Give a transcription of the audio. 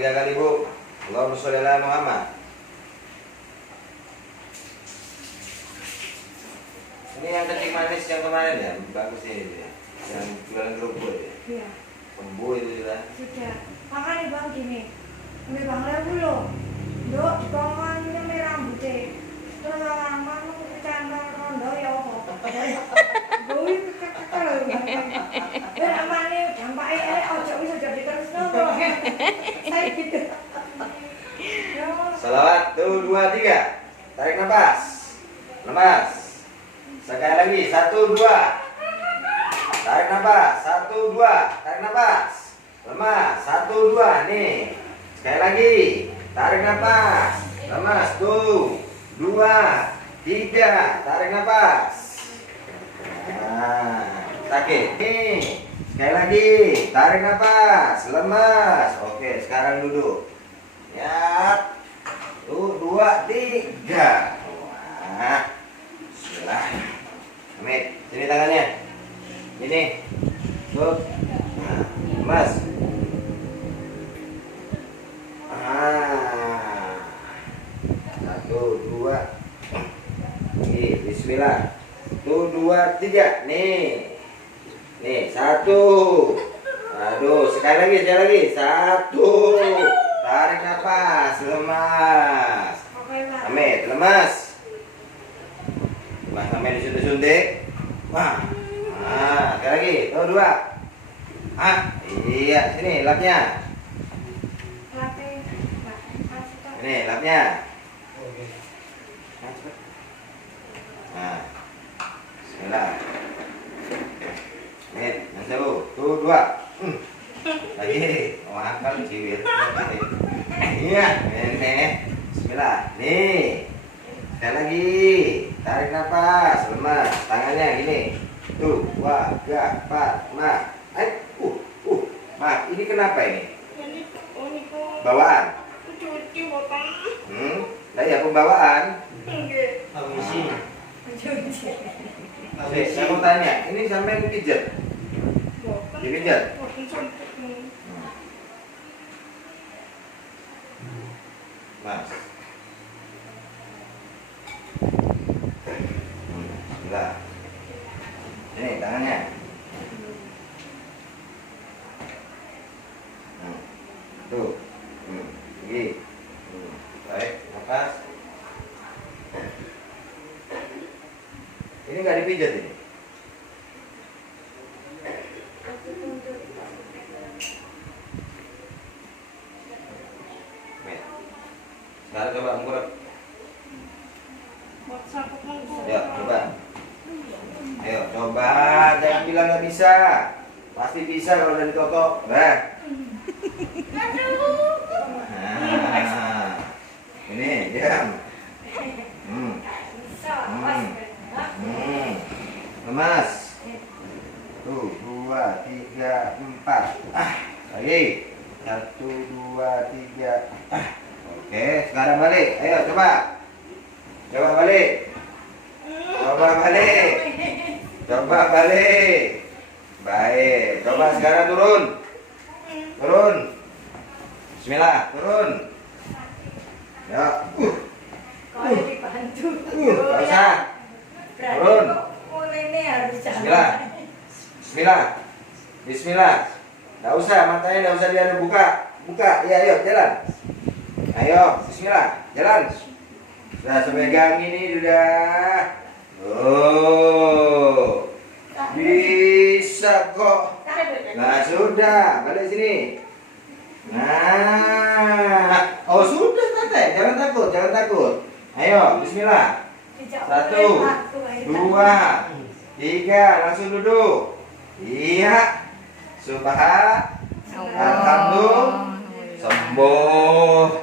3 kali, Bu. Allahumma sholli ala Muhammad. Ini yang kencing manis yang kemarin ya, bagus ini ya. Yang jualan kerupuk ya. Iya. Sembuh itu sudah. Sudah. Makanya bang gini, ini bang lewu loh. Dok, kongon ini rambutnya. Terus lama-lama aku kecantol rondo ya apa? Gue kekekekek loh. Dan amane dampaknya ojo bisa jadi terus nopo. Saya gitu. Salawat, 1, 2, 3. Tarik nafas. Lemas. Sekali lagi, 1, 2. Tarik nafas, 1, 2. Tarik nafas. Lemas, 1, 2. Nih. Sekali lagi. Tarik nafas. Lemas, tuh. 2, 3. Tarik nafas. Nah, sakit. Nih. Sekali lagi. Tarik nafas. Lemas. Oke, sekarang duduk. Ya. Tuh, 2, 3. Wah. Bismillah. Amin. Sini tangannya. Ini. Tuh. Nah, lemas. Ah. 1, 2. Nih, bismillah. 1, 2, 3. Nih. Nih, 1. Aduh, sekali lagi. 1. Tarik nafas, lemas. Amin, lemas. Mas Amin disuntik. Wah. Nah, sekali lagi. Tuh, 2. Ah, iya, sini lapnya. Ini lapnya. Nah, bismillah. Amin, yang satu. Tuh, 2. Lagi, makan ciwil. Iya, ini. Bismillah. Nih. Sekali lagi. Tarik nafas, lemas. Tangannya gini. Tuh, 2, 3, 4, 5. Maaf, ini kenapa ini? Bawaan. Lah ya pembawaan. Saya mau tanya, ini sampai pijat? Dipijat? Mas. Bismillah. Ini tangannya. Tuh. Lagi. Baik, nafas. Ini nggak dipijat ini. Sekarang coba ngurep. Ya, coba. Ayo, coba. Jangan bilang nggak bisa. Pasti bisa kalau udah ditotok. Nah. Nah. Ini, diam. Lemas. Tuh, 2, 3, 4. Lagi. 1, 2, 3. Oke, sekarang balik. Ayo, coba. Coba balik. Coba balik. Coba balik. Baik. Coba sekarang turun. Turun. Bismillah, turun. Ya. Kalau dibantu. Gak usah. Turun. Bismillah. Bismillah. Bismillah. Gak usah, matanya gak usah dia buka. Buka. Iya, ayo, jalan. Ayo, bismillah. Jalan. Sudah sepegang ini sudah. Oh. Bisa kok. Nah, sudah. Balik sini. Nah. Oh, sudah, Tante. Jangan takut, jangan takut. Ayo, bismillah. 1, 2, 3, langsung duduk. Iya. Subhan. Alhamdulillah. Sembuh.